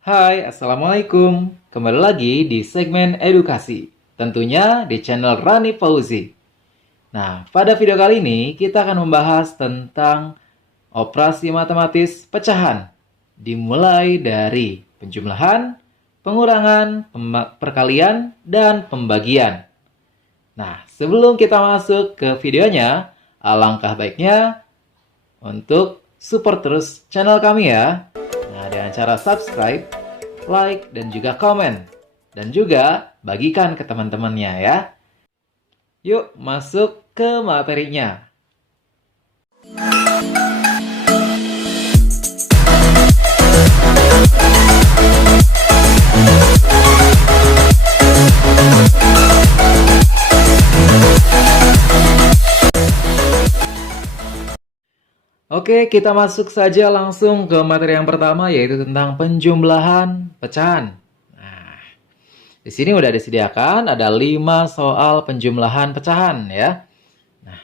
Hai, Assalamualaikum. Kembali lagi di segmen edukasi. Tentunya di channel Rani Fauzi. Nah, pada video kali ini kita akan membahas tentang operasi matematis pecahan. Dimulai dari penjumlahan, pengurangan, perkalian, dan pembagian. Nah, sebelum kita masuk ke videonya, alangkah baiknya untuk support terus channel kami ya. Nah, dengan cara subscribe, like, dan juga komen. Dan juga bagikan ke teman-temannya ya. Yuk masuk ke materinya. Oke, kita masuk saja langsung ke materi yang pertama, yaitu tentang penjumlahan pecahan. Nah, di sini udah disediakan ada 5 soal penjumlahan pecahan ya. Nah,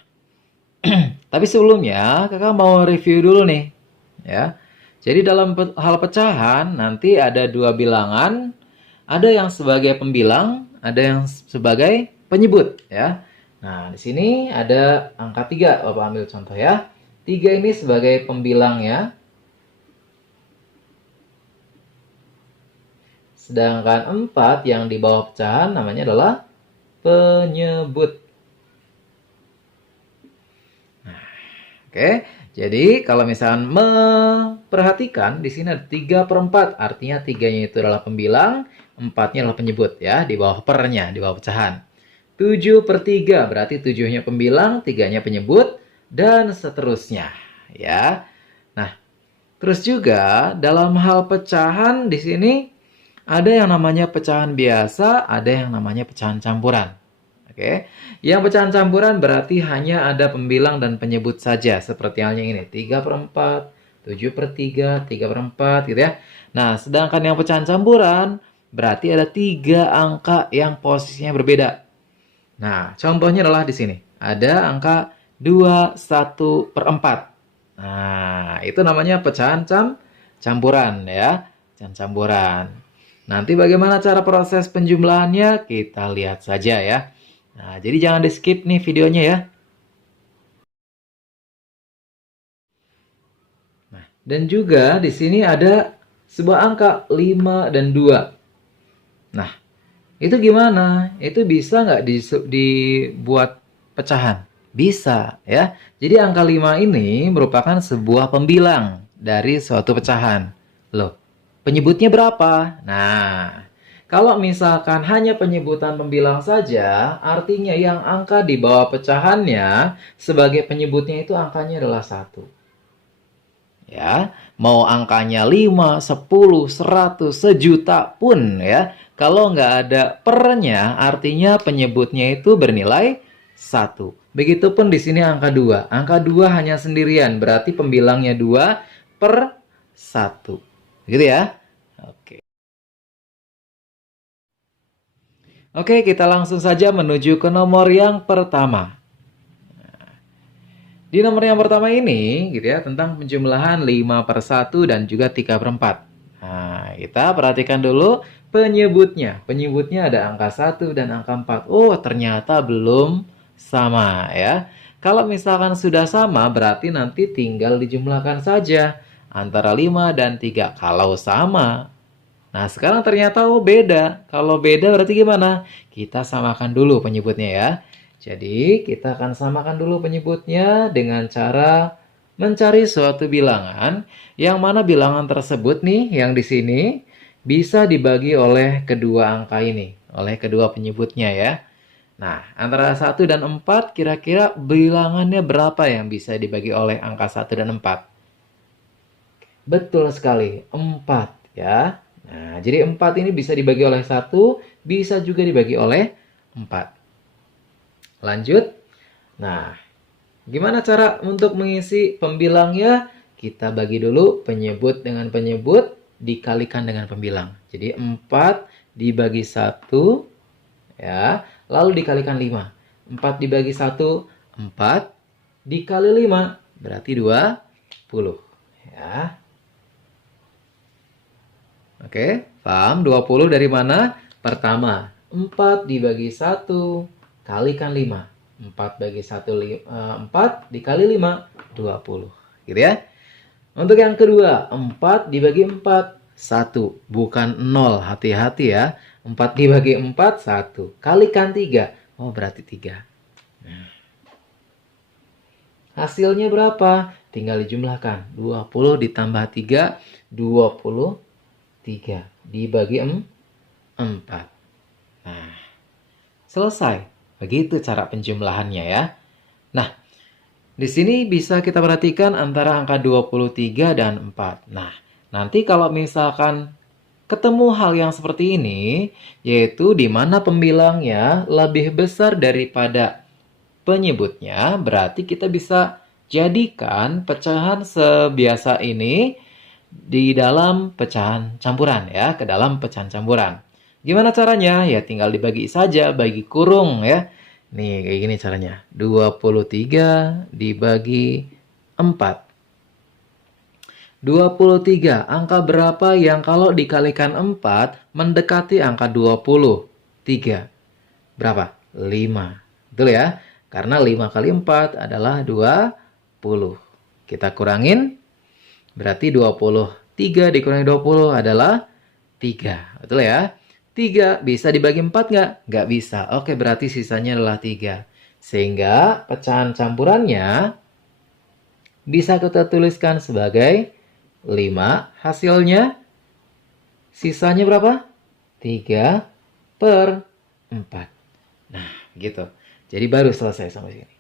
tapi sebelumnya kakak mau review dulu nih ya. Jadi dalam hal pecahan nanti ada 2 bilangan, ada yang sebagai pembilang, ada yang sebagai penyebut ya. Nah, di sini ada angka 3, Bapak ambil contoh ya. 3 ini sebagai pembilang ya. Sedangkan 4 yang di bawah pecahan namanya adalah penyebut. Nah, oke. Jadi kalau misalkan memperhatikan di sini ada 3/4, artinya 3-nya itu adalah pembilang, 4-nya adalah penyebut ya, di bawah pernya, di bawah pecahan. 7/3 berarti 7-nya pembilang, 3-nya penyebut, dan seterusnya ya. Nah, terus juga dalam hal pecahan di sini ada yang namanya pecahan biasa, ada yang namanya pecahan campuran. Oke. Yang pecahan campuran berarti hanya ada pembilang dan penyebut saja, seperti halnya ini, 3/4, 7/3, 3/4 gitu ya. Nah, sedangkan yang pecahan campuran berarti ada 3 angka yang posisinya berbeda. Nah, contohnya adalah di sini. Ada angka 2/1/4. Nah, itu namanya pecahan campuran ya. Pecahan campuran. Nanti bagaimana cara proses penjumlahannya? Kita lihat saja ya. Nah, jadi jangan di-skip nih videonya ya. Nah, dan juga di sini ada sebuah angka 5 dan 2. Nah, itu gimana? Itu bisa nggak dibuat pecahan? Bisa ya. Jadi angka 5 ini merupakan sebuah pembilang dari suatu pecahan. Loh, penyebutnya berapa? Nah, kalau misalkan hanya penyebutan pembilang saja, artinya yang angka di bawah pecahannya sebagai penyebutnya itu angkanya adalah 1. Ya, mau angkanya 5, 10, 100, sejuta pun ya. Kalau nggak ada pernya, artinya penyebutnya itu bernilai 1. Begitupun di sini angka 2. Angka 2 hanya sendirian, berarti pembilangnya 2/1. Gitu ya. Oke. Oke, kita langsung saja menuju ke nomor yang pertama. Di nomor yang pertama ini, gitu ya, tentang penjumlahan 5/1 dan juga 3/4. Nah, kita perhatikan dulu penyebutnya. Penyebutnya ada angka 1 dan angka 4. Oh, ternyata belum sama ya. Kalau misalkan sudah sama, berarti nanti tinggal dijumlahkan saja antara 5 dan 3. Kalau sama, nah sekarang ternyata oh beda. Kalau beda berarti gimana? Kita samakan dulu penyebutnya ya. Jadi kita akan samakan dulu penyebutnya dengan cara mencari suatu bilangan yang mana bilangan tersebut nih yang di sini bisa dibagi oleh kedua angka ini, oleh kedua penyebutnya ya. Nah, antara 1 dan 4 kira-kira bilangannya berapa yang bisa dibagi oleh angka 1 dan 4? Betul sekali, 4 ya. Nah, jadi 4 ini bisa dibagi oleh 1, bisa juga dibagi oleh 4. Lanjut. Nah, gimana cara untuk mengisi pembilangnya? Kita bagi dulu penyebut dengan penyebut dikalikan dengan pembilang. Jadi 4 dibagi 1 ya, lalu dikalikan 5. 4 dibagi 1, 4 dikali 5 berarti 20 ya. Oke, paham? 20 dari mana? Pertama, 4 dibagi 1 kalikan 5. 4 bagi 1, 4 dikali 5, 20. Gitu ya. Untuk yang kedua, 4 dibagi 4, 1. Bukan 0, hati-hati ya. 4 dibagi 4, 1. Kalikan 3. Oh, berarti 3. Hasilnya berapa? Tinggal dijumlahkan. 20 ditambah 3, 23. Dibagi 4. Nah, selesai. Begitu cara penjumlahannya ya. Nah, di sini bisa kita perhatikan antara angka 23 dan 4. Nah, nanti kalau misalkan ketemu hal yang seperti ini, yaitu di mana pembilangnya lebih besar daripada penyebutnya, berarti kita bisa jadikan pecahan sebiasa ini di dalam pecahan campuran ya, ke dalam pecahan campuran. Gimana caranya? Ya tinggal dibagi saja, bagi kurung ya. Nih kayak gini caranya. 23 dibagi 4. 23, angka berapa yang kalau dikalikan 4 mendekati angka 23? Berapa? 5. Betul ya? Karena 5 kali 4 adalah 20. Kita kurangin, berarti 23 dikurangi 20 adalah 3. Betul ya? 3 bisa dibagi 4 nggak? Nggak bisa. Oke, berarti sisanya adalah 3. Sehingga pecahan campurannya bisa kita tuliskan sebagai 5. Hasilnya sisanya berapa? 3 per 4. Nah, gitu. Jadi baru selesai sampai sini.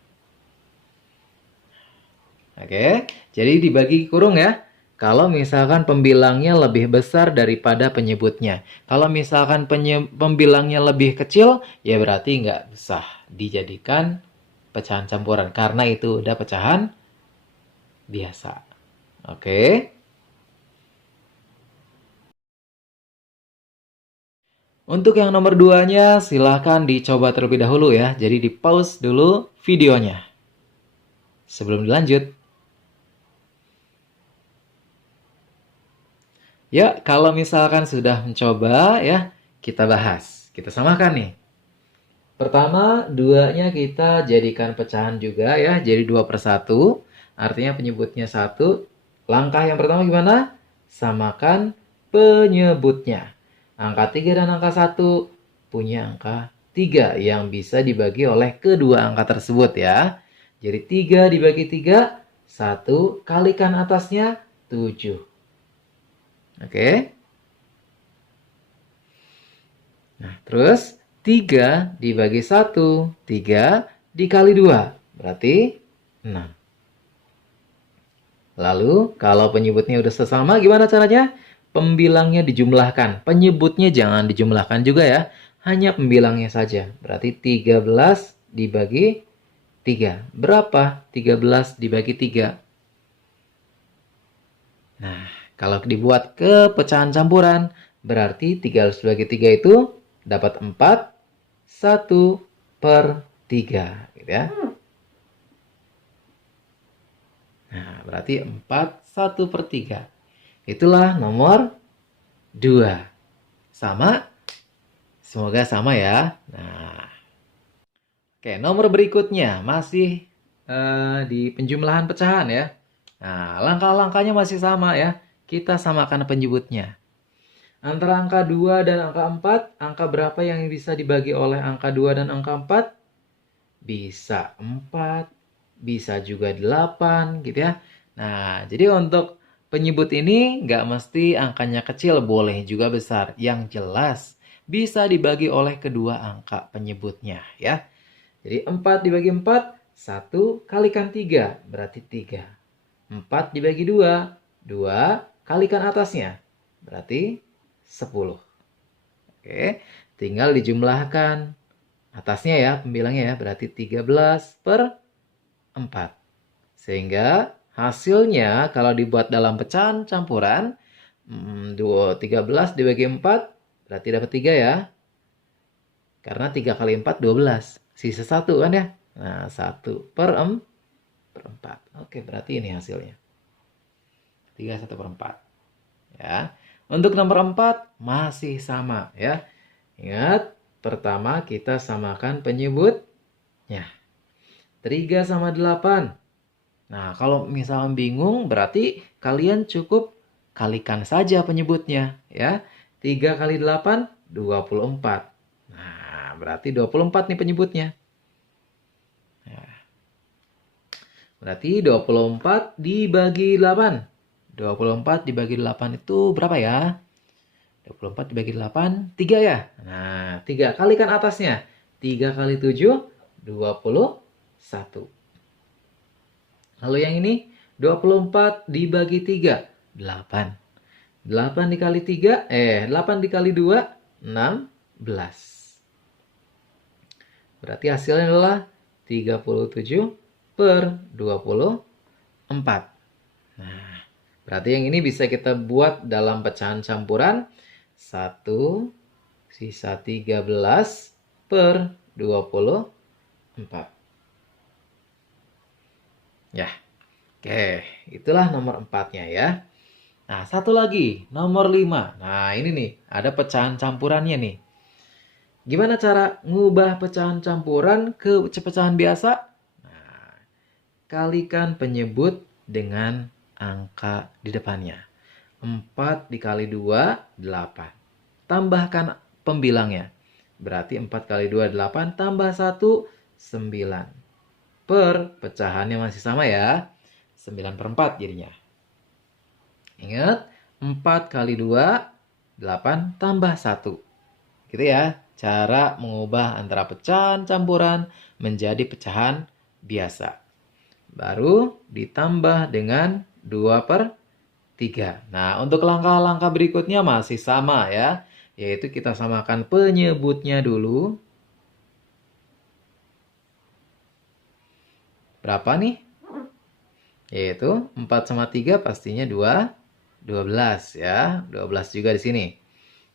Oke, jadi dibagi kurung ya. Kalau misalkan pembilangnya lebih besar daripada penyebutnya. Kalau misalkan pembilangnya lebih kecil, ya berarti nggak sah dijadikan pecahan campuran. Karena itu udah pecahan biasa. Oke. Untuk yang nomor 2-nya, silahkan dicoba terlebih dahulu ya. Jadi di pause dulu videonya. Sebelum dilanjut. Ya, kalau misalkan sudah mencoba ya, kita bahas. Kita samakan nih. Pertama, 2-nya kita jadikan pecahan juga ya. Jadi 2 per 1. Artinya penyebutnya 1. Langkah yang pertama gimana? Samakan penyebutnya. Angka 3 dan angka 1 punya angka 3 yang bisa dibagi oleh kedua angka tersebut ya. Jadi 3 dibagi 3, 1 kalikan atasnya 7. Oke. Nah, terus 3 dibagi 1, 3 dikali 2, berarti 6. Lalu, kalau penyebutnya udah sesama, gimana caranya? Pembilangnya dijumlahkan. Penyebutnya jangan dijumlahkan juga ya. Hanya pembilangnya saja. Berarti 13 dibagi 3. Berapa 13 dibagi 3? Nah, kalau dibuat ke pecahan campuran, berarti 13 dibagi 3 itu dapat 4, 1 per 3. Gitu ya. Nah, berarti 4, 1 per 3. Itulah nomor 2. Sama? Semoga sama ya. Nah, oke, nomor berikutnya masih di penjumlahan pecahan ya. Nah, langkah-langkahnya masih sama ya. Kita samakan penyebutnya. Antara angka 2 dan angka 4, angka berapa yang bisa dibagi oleh angka 2 dan angka 4? Bisa 4, bisa juga 8 gitu ya. Nah, jadi untuk penyebut ini nggak mesti angkanya kecil, boleh juga besar. Yang jelas bisa dibagi oleh kedua angka penyebutnya ya. Jadi 4 dibagi 4, 1 kalikan 3, berarti 3. 4 dibagi 2, 2 kalikan atasnya, berarti 10. Oke, tinggal dijumlahkan atasnya ya, pembilangnya ya, berarti 13 per 4. Sehingga hasilnya kalau dibuat dalam pecahan campuran, 13 dibagi 4, berarti dapat 3 ya. Karena 3 kali 4, 12. Sisa 1 kan ya. Nah, 1 per 4. Oke, berarti ini hasilnya. 3, 1 per 4. Ya. Untuk nomor 4 masih sama ya. Ingat, pertama kita samakan penyebutnya. 3 sama 8. Nah, kalau misalnya bingung berarti kalian cukup kalikan saja penyebutnya ya. 3 kali 8, 24. Nah, berarti 24 nih penyebutnya. Nah, berarti 24 dibagi 8. 24 dibagi 8 itu berapa ya? 24 dibagi 8, 3 ya? Nah, 3 kalikan atasnya. 3 kali 7, 21. Lalu yang ini 24 dibagi 3, 8. 8 dikali 3, 8 dikali 2, 16. Berarti hasilnya adalah 37 per 24. Nah, berarti yang ini bisa kita buat dalam pecahan campuran 1 sisa 13 per 24. Ya, oke, itulah nomor 4-nya ya. Nah, satu lagi, nomor 5. Nah, ini nih, ada pecahan campurannya nih. Gimana cara ngubah pecahan campuran ke pecahan biasa? Nah, kalikan penyebut dengan angka di depannya. 4 dikali 2, 8. Tambahkan pembilangnya. Berarti 4 kali 2, 8. Tambah 1, 9. Per pecahannya masih sama ya. 9 per 4 jadinya. Ingat, 4 kali 2, 8 tambah 1. Gitu ya. Cara mengubah antara pecahan campuran menjadi pecahan biasa. Baru ditambah dengan 2 per 3. Nah, untuk langkah-langkah berikutnya masih sama ya. Yaitu kita samakan penyebutnya dulu. Berapa nih? Yaitu 4 sama 3 pastinya 12 ya. 12 juga di sini.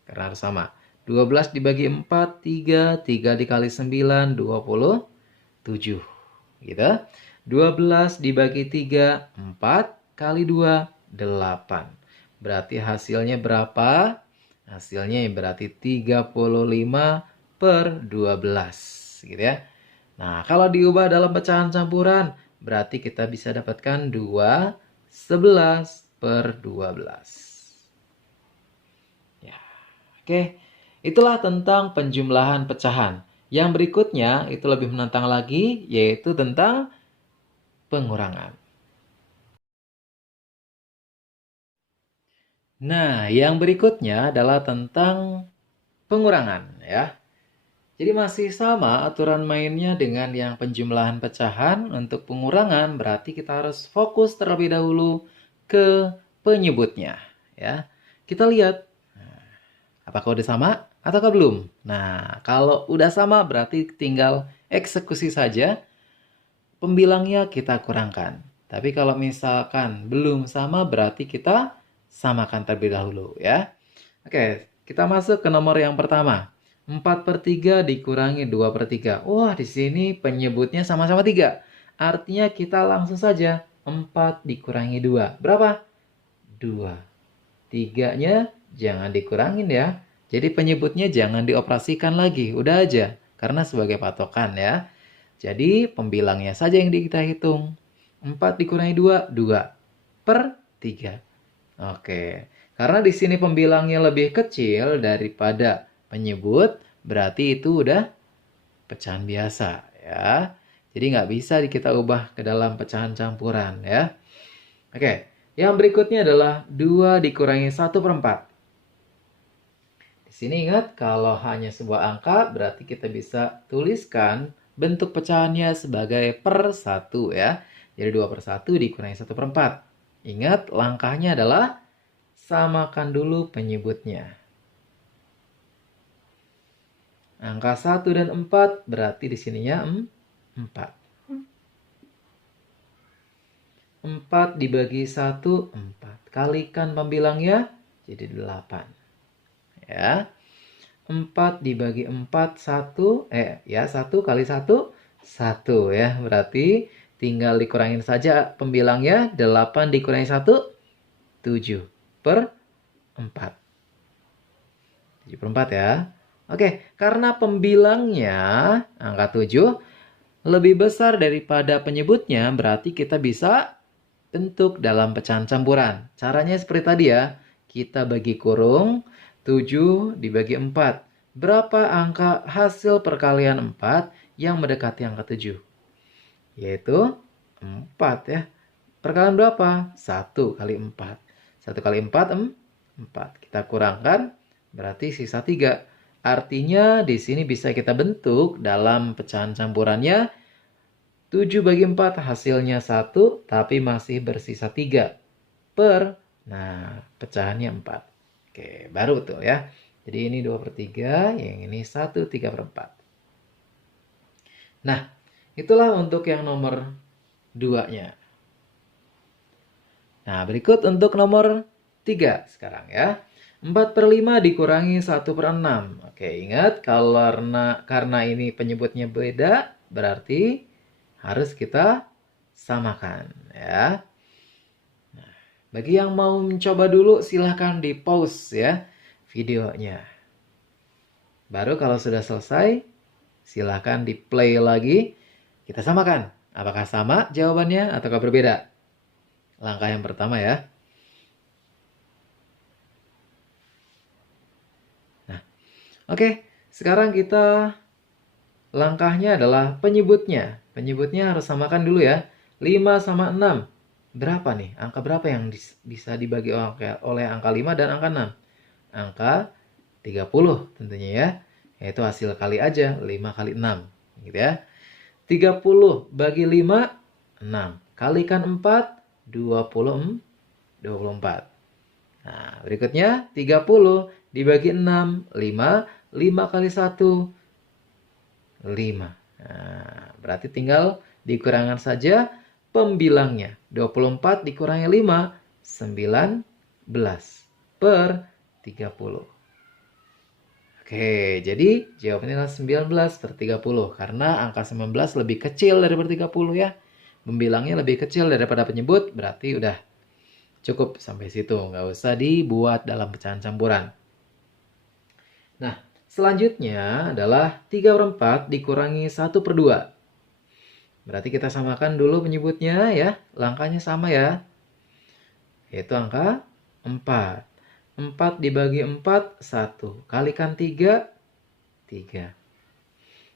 Karena harus sama. 12 dibagi 4, 3. 3 dikali 9, 27. Gitu. 12 dibagi 3, 4 kali 2, 8. Berarti hasilnya berapa? Hasilnya berarti 35 per 12. Gitu ya. Nah, kalau diubah dalam pecahan campuran, berarti kita bisa dapatkan 2, 11 per 12. Ya, oke. Itulah tentang penjumlahan pecahan. Yang berikutnya itu lebih menantang lagi, yaitu tentang pengurangan. Nah, yang berikutnya adalah tentang pengurangan ya. Jadi masih sama aturan mainnya dengan yang penjumlahan pecahan. Untuk pengurangan berarti kita harus fokus terlebih dahulu ke penyebutnya. Ya, kita lihat apakah udah sama ataukah belum. Nah, kalau udah sama berarti tinggal eksekusi saja. Pembilangnya kita kurangkan. Tapi kalau misalkan belum sama berarti kita samakan terlebih dahulu ya. Oke, kita masuk ke nomor yang pertama. 4 per 3 dikurangi 2 per 3. Wah, di sini penyebutnya sama-sama 3. Artinya kita langsung saja 4 dikurangi 2. Berapa? 2. 3-nya jangan dikurangin ya. Jadi penyebutnya jangan dioperasikan lagi. Udah aja. Karena sebagai patokan ya. Jadi pembilangnya saja yang kita hitung. 4 dikurangi 2, 2 per 3. Oke. Karena di sini pembilangnya lebih kecil daripada penyebut, berarti itu udah pecahan biasa ya. Jadi nggak bisa kita ubah ke dalam pecahan campuran ya. Oke, yang berikutnya adalah 2 dikurangi 1 per 4. Di sini ingat, kalau hanya sebuah angka, berarti kita bisa tuliskan bentuk pecahannya sebagai per 1 ya. Jadi 2 per 1 dikurangi 1 per 4. Ingat, langkahnya adalah samakan dulu penyebutnya. Angka 1 dan 4 berarti di sininya 4. 4 dibagi 1, 4. Kalikan pembilangnya jadi 8. Ya. 4 dibagi 4, 1. 1 kali 1, 1 ya. Berarti tinggal dikurangin saja pembilangnya. 8 dikurangi 1, 7 per 4. 74 ya. Oke, karena pembilangnya angka 7 lebih besar daripada penyebutnya, berarti kita bisa bentuk dalam pecahan campuran. Caranya seperti tadi ya. Kita bagi kurung, 7 dibagi 4. Berapa angka hasil perkalian 4 yang mendekati angka 7? Yaitu 4 ya. Perkalian berapa? 1 kali 4. 1 kali 4, 4. Kita kurangkan, berarti sisa 3. Artinya di sini bisa kita bentuk dalam pecahan campurannya 7 bagi 4 hasilnya 1, tapi masih bersisa 3 per, nah pecahannya 4. Oke, baru tuh ya. Jadi ini 2/3, yang ini 1/3/4. Nah, itulah untuk yang nomor 2-nya. Nah, berikut untuk nomor 3 sekarang ya. 4/5 dikurangi 1/6. Oke, ingat karena ini penyebutnya beda, berarti harus kita samakan ya. Nah, bagi yang mau mencoba dulu silahkan di pause ya videonya. Baru kalau sudah selesai silahkan di play lagi. Kita samakan. Apakah sama jawabannya ataukah berbeda? Langkah yang pertama ya. Oke, sekarang kita langkahnya adalah penyebutnya. Penyebutnya harus samakan dulu ya. 5 sama 6. Berapa nih? Angka berapa yang bisa dibagi oleh angka 5 dan angka 6? Angka 30 tentunya ya. Yaitu hasil kali aja. 5 kali 6. Gitu ya. 30 bagi 5, 6. Kalikan 4, 24. Nah, berikutnya 30 dibagi 6, 5. 5 kali 1, 5. Nah, berarti tinggal dikurangan saja pembilangnya. 24 dikurangi 5, 19 per 30. Oke, jadi jawabannya adalah 19 per 30. Karena angka 19 lebih kecil daripada 30 ya. Pembilangnya lebih kecil daripada penyebut, berarti udah cukup sampai situ. Nggak usah dibuat dalam pecahan campuran. Nah, selanjutnya adalah 3/4 dikurangi 1/2. Berarti kita samakan dulu penyebutnya ya. Langkahnya sama ya. Yaitu angka 4. 4 dibagi 4, 1. Kalikan 3, 3.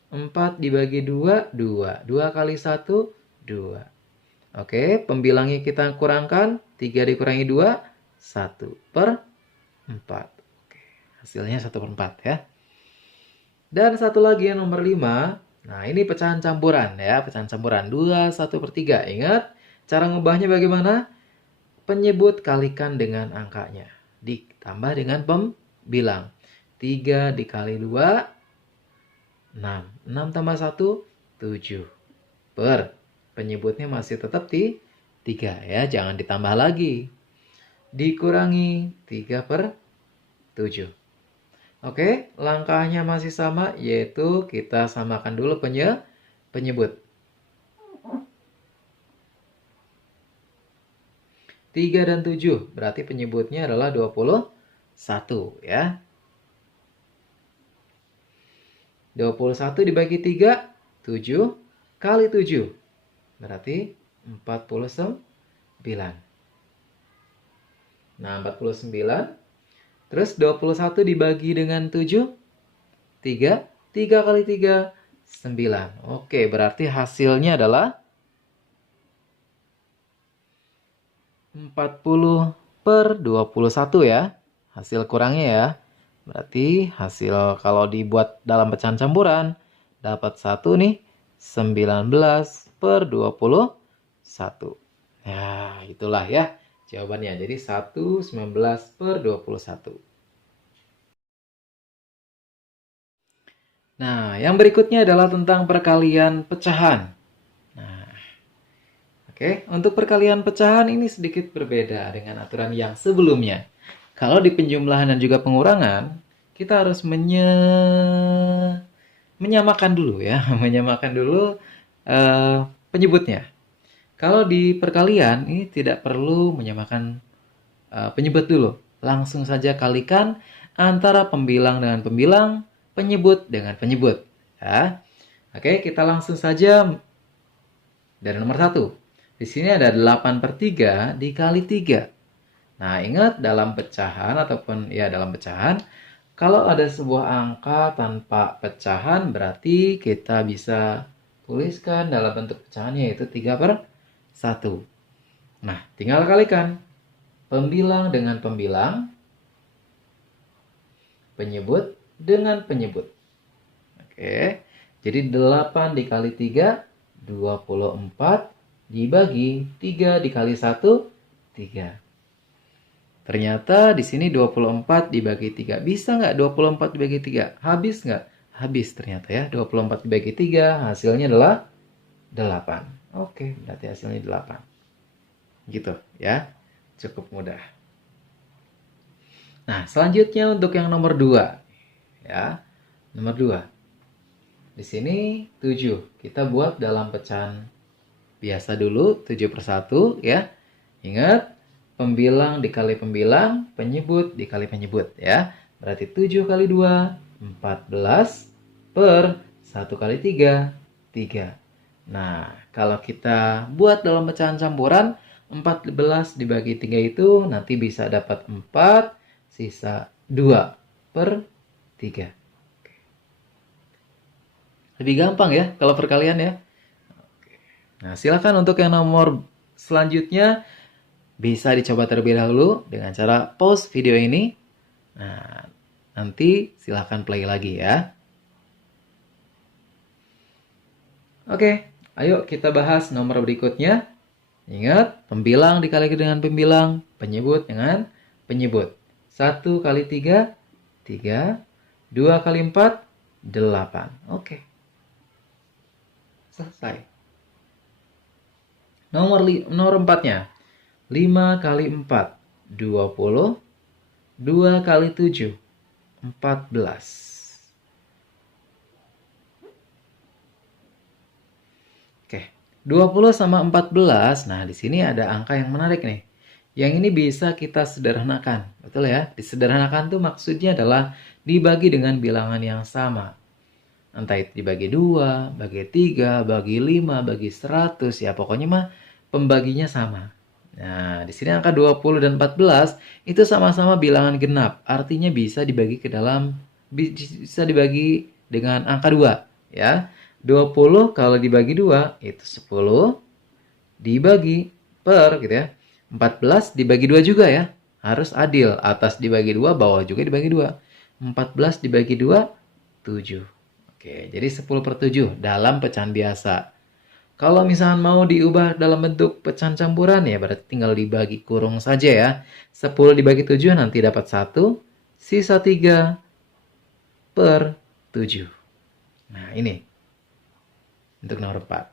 4 dibagi 2, 2. 2 kali 1, 2. Oke, pembilangnya kita kurangkan. 3 dikurangi 2, 1 per 4. Hasilnya 1/4 ya. Dan satu lagi yang nomor 5. Nah, ini pecahan campuran ya. Pecahan campuran 2, 1/3. Ingat, cara ngubahnya bagaimana? Penyebut kalikan dengan angkanya. Ditambah dengan pembilang. 3 dikali 2, 6. 6 tambah 1, 7. Per. Penyebutnya masih tetap di 3 ya. Jangan ditambah lagi. Dikurangi 3/7. Oke, langkahnya masih sama, yaitu kita samakan dulu penyebut. 3 dan 7, berarti penyebutnya adalah 21 ya. 21 dibagi 3, 7 kali 7. Berarti 49. Nah, 49. Terus 21 dibagi dengan 7, 3. 3 kali 3, 9. Oke, berarti hasilnya adalah 40/21 ya. Hasil kurangnya ya. Berarti hasil kalau dibuat dalam pecahan campuran, dapat 1 nih, 19/21. Nah, itulah ya jawabannya. Jadi 1 19/21. Nah, yang berikutnya adalah tentang perkalian pecahan. Nah, oke, untuk perkalian pecahan ini sedikit berbeda dengan aturan yang sebelumnya. Kalau di penjumlahan dan juga pengurangan, kita harus menyamakan dulu ya, menyamakan dulu penyebutnya. Kalau di perkalian ini tidak perlu menyamakan penyebut dulu. Langsung saja kalikan antara pembilang dengan pembilang, penyebut dengan penyebut. Ya. Oke, kita langsung saja dari nomor 1. Di sini ada 8/3 dikali 3. Nah, ingat dalam pecahan ataupun ya dalam pecahan, kalau ada sebuah angka tanpa pecahan berarti kita bisa tuliskan dalam bentuk pecahan yaitu 3/1. Nah, tinggal kalikan pembilang dengan pembilang, penyebut dengan penyebut. Oke, jadi 8 dikali 3, 24 dibagi 3 dikali 1, 3. Ternyata di sini 24 dibagi 3. Bisa nggak 24 dibagi 3? Habis nggak? Habis ternyata ya. 24 dibagi 3 hasilnya adalah 8. Oke, berarti hasilnya 8. Gitu ya. Cukup mudah. Nah, selanjutnya untuk yang nomor 2. Ya, nomor 2. Di sini 7. Kita buat dalam pecahan biasa dulu, 7/1 ya. Ingat, pembilang dikali pembilang, penyebut dikali penyebut ya. Berarti 7 kali 2, 14 per 1 kali 3, 3. Nah, kalau kita buat dalam pecahan campuran, 14 dibagi 3 itu nanti bisa dapat 4, sisa 2/3. Lebih gampang ya kalau perkalian ya. Nah, silakan untuk yang nomor selanjutnya bisa dicoba terlebih dahulu dengan cara pause video ini. Nah, nanti silakan play lagi ya. Oke, ayo kita bahas nomor berikutnya. Ingat, pembilang dikali dengan pembilang, penyebut dengan penyebut. 1 kali 3, 3. 2 kali 4, 8. Oke. Selesai. Nomor 4-nya. 5 kali 4, 20. 2 kali 7, 14. Oke, 20 sama 14. Nah, di sini ada angka yang menarik nih. Yang ini bisa kita sederhanakan. Betul ya? Disederhanakan tuh maksudnya adalah dibagi dengan bilangan yang sama. Entah itu dibagi 2, bagi 3, bagi 5, bagi 100. Ya, pokoknya mah pembaginya sama. Nah, di sini angka 20 dan 14 itu sama-sama bilangan genap. Artinya bisa dibagi dengan angka 2, ya. 20 kalau dibagi 2 itu 10 dibagi per gitu ya. 14 dibagi 2 juga ya. Harus adil. Atas dibagi 2, bawah juga dibagi 2. 14 dibagi 2, 7. Oke, jadi 10/7 dalam pecahan biasa. Kalau misalnya mau diubah dalam bentuk pecahan campuran ya berarti tinggal dibagi kurung saja ya. 10 dibagi 7 nanti dapat 1, sisa 3/7. Nah ini untuk nomor 4.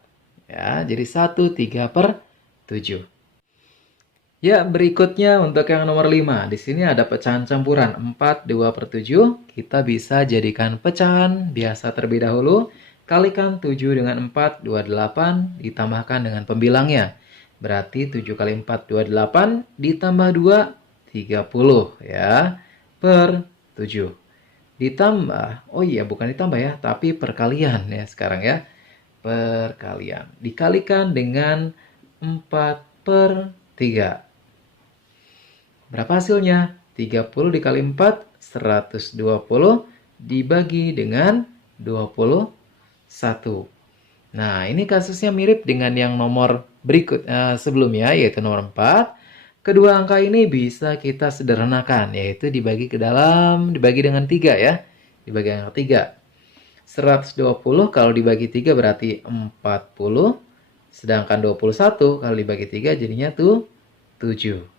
Ya, jadi 1, 3/7. Ya, berikutnya untuk yang nomor 5. Di sini ada pecahan campuran 4, 2/7. Kita bisa jadikan pecahan biasa terlebih dahulu. Kalikan 7 dengan 4, 28. Ditambahkan dengan pembilangnya. Berarti 7 kali 4, 28. Ditambah 2, 30. Ya, per 7. Ditambah, oh iya bukan ditambah ya, tapi perkalian ya sekarang ya. Perkalian. Dikalikan dengan 4/3. Berapa hasilnya? 30 dikali 4, 120 dibagi dengan 21. Nah, ini kasusnya mirip dengan yang nomor berikut sebelumnya, yaitu nomor 4. Kedua angka ini bisa kita sederhanakan, yaitu dibagi dengan 3 ya. Dibagi angka 3. 120 kalau dibagi 3 berarti 40. Sedangkan 21 kalau dibagi 3 jadinya tuh 7.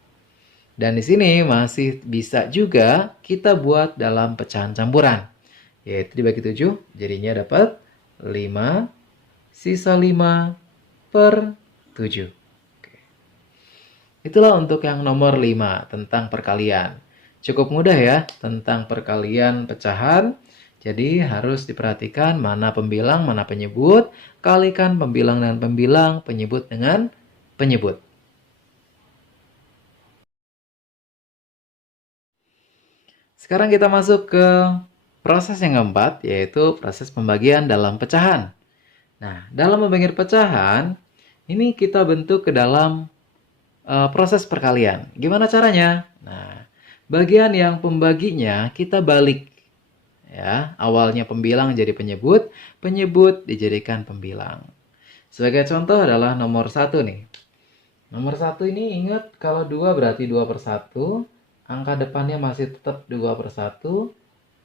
Dan di sini masih bisa juga kita buat dalam pecahan campuran. Yaitu dibagi 7, jadinya dapat 5, sisa 5/7. Oke. Itulah untuk yang nomor 5 tentang perkalian. Cukup mudah ya tentang perkalian pecahan. Jadi harus diperhatikan mana pembilang, mana penyebut. Kalikan pembilang dengan pembilang, penyebut dengan penyebut. Sekarang kita masuk ke proses yang keempat, yaitu proses pembagian dalam pecahan. Nah, dalam membagikan pecahan, ini kita bentuk ke dalam proses perkalian. Gimana caranya? Nah, bagian yang pembaginya kita balik. Ya, awalnya pembilang jadi penyebut, penyebut dijadikan pembilang. Sebagai contoh adalah nomor 1 nih. Nomor 1 ini ingat kalau 2 berarti 2/1. Angka depannya masih tetap 2/1.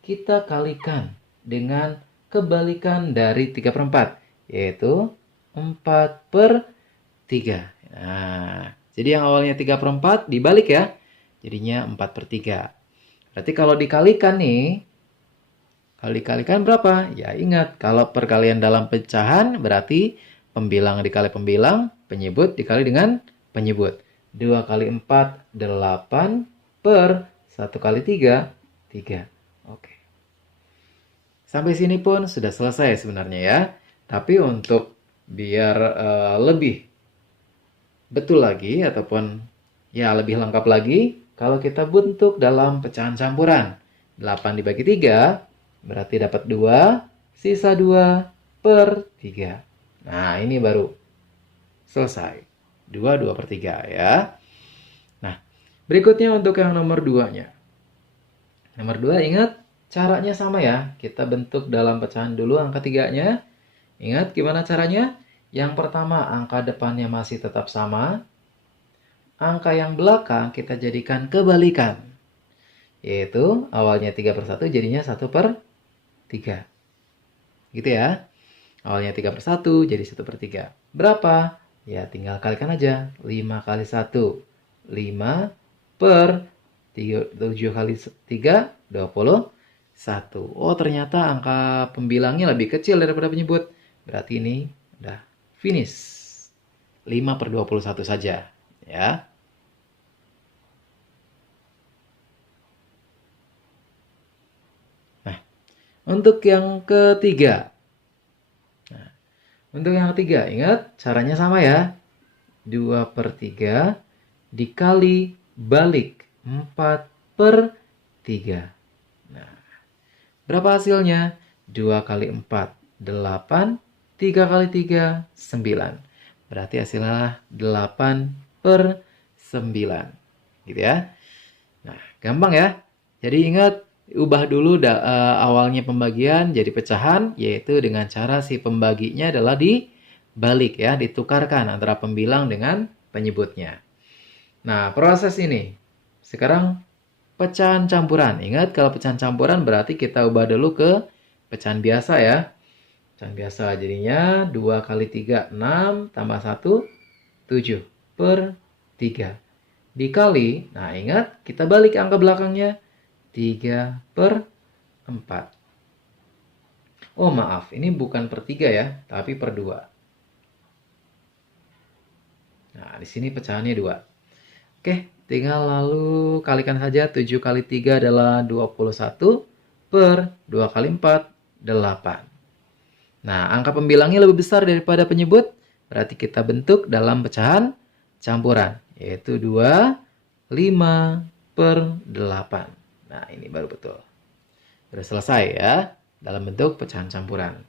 Kita kalikan dengan kebalikan dari 3/4. Yaitu 4/3. Nah, jadi yang awalnya 3/4 dibalik ya. Jadinya 4/3. Berarti kalau dikalikan nih. Kalau dikalikan berapa? Ya ingat, kalau perkalian dalam pecahan berarti pembilang dikali pembilang, penyebut dikali dengan penyebut. 2 kali 4, 8 per 1 kali 3, 3. Oke. Sampai sini pun sudah selesai sebenarnya ya. Tapi untuk biar lebih betul lagi ataupun ya lebih lengkap lagi, kalau kita bentuk dalam pecahan campuran. 8 dibagi 3 berarti dapat 2, sisa 2/3. Nah, ini baru selesai. 2/3 ya. Nah, berikutnya untuk yang nomor 2-nya. Nomor 2 ingat caranya sama ya. Kita bentuk dalam pecahan dulu angka 3-nya. Ingat gimana caranya? Yang pertama angka depannya masih tetap sama. Angka yang belakang kita jadikan kebalikan. Yaitu awalnya 3/1 jadinya 1/3. Gitu ya. Awalnya 3/1 jadi 1/3. Berapa? Ya tinggal kalikan aja. 5 kali 1. 5 per 7 kali 3. 21. Oh ternyata angka pembilangnya lebih kecil daripada penyebut. Berarti ini udah finish. 5/21 saja. Ya. Nah, untuk yang ketiga. Untuk yang ketiga, ingat caranya sama ya. 2/3 dikali balik 4/3. Nah, berapa hasilnya? 2 kali 4, 8. 3 kali 3, 9. Berarti hasilnya 8/9. Gitu ya. Nah, gampang ya. Jadi ingat, ubah dulu awalnya pembagian jadi pecahan, yaitu dengan cara si pembaginya adalah dibalik ya, ditukarkan antara pembilang dengan penyebutnya. Nah, proses ini. Sekarang pecahan campuran. Ingat kalau pecahan campuran berarti kita ubah dulu ke pecahan biasa ya. Pecahan biasa jadinya 2 kali 3, 6 tambah 1, 7/3. Dikali, nah ingat kita balik angka belakangnya. 3/4. Oh maaf, ini bukan per 3 ya, tapi per 2. Nah, di sini pecahannya 2. Oke, tinggal lalu kalikan saja. 7 kali 3 adalah 21 per 2 kali 4, 8. Nah, angka pembilangnya lebih besar daripada penyebut, berarti kita bentuk dalam pecahan campuran, yaitu 2, 5/8. Nah, ini baru betul. Sudah selesai ya, dalam bentuk pecahan campuran.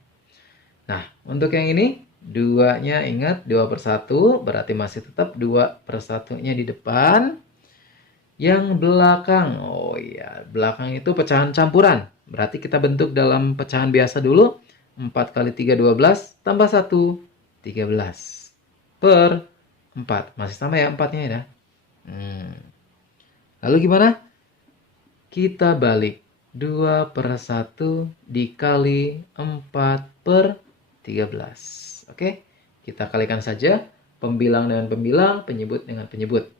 Nah, untuk yang ini, 2-nya ingat 2/1, berarti masih tetap 2/1-nya di depan. Yang belakang, oh iya, belakang itu pecahan campuran. Berarti kita bentuk dalam pecahan biasa dulu. 4 kali 3, 12, tambah 1, 13/4. Masih sama ya 4-nya ya. Lalu gimana? Kita balik 2/1 dikali 4/13. Oke, kita kalikan saja pembilang dengan pembilang, penyebut dengan penyebut.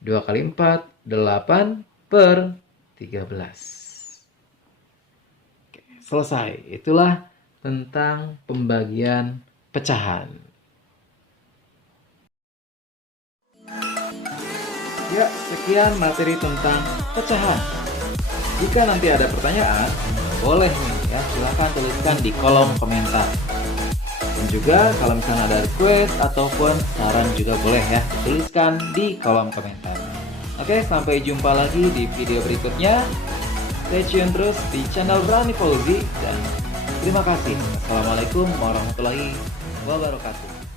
2 kali 4, 8/13. Oke, selesai. Itulah tentang pembagian pecahan. Ya, sekian materi tentang pecahan. Jika nanti ada pertanyaan, boleh nih ya, silahkan tuliskan di kolom komentar. Dan juga kalau misalnya ada request ataupun saran juga boleh ya, tuliskan di kolom komentar. Oke, sampai jumpa lagi di video berikutnya. Stay tune terus di channel Rani Fauzi dan terima kasih. Assalamualaikum warahmatullahi wabarakatuh.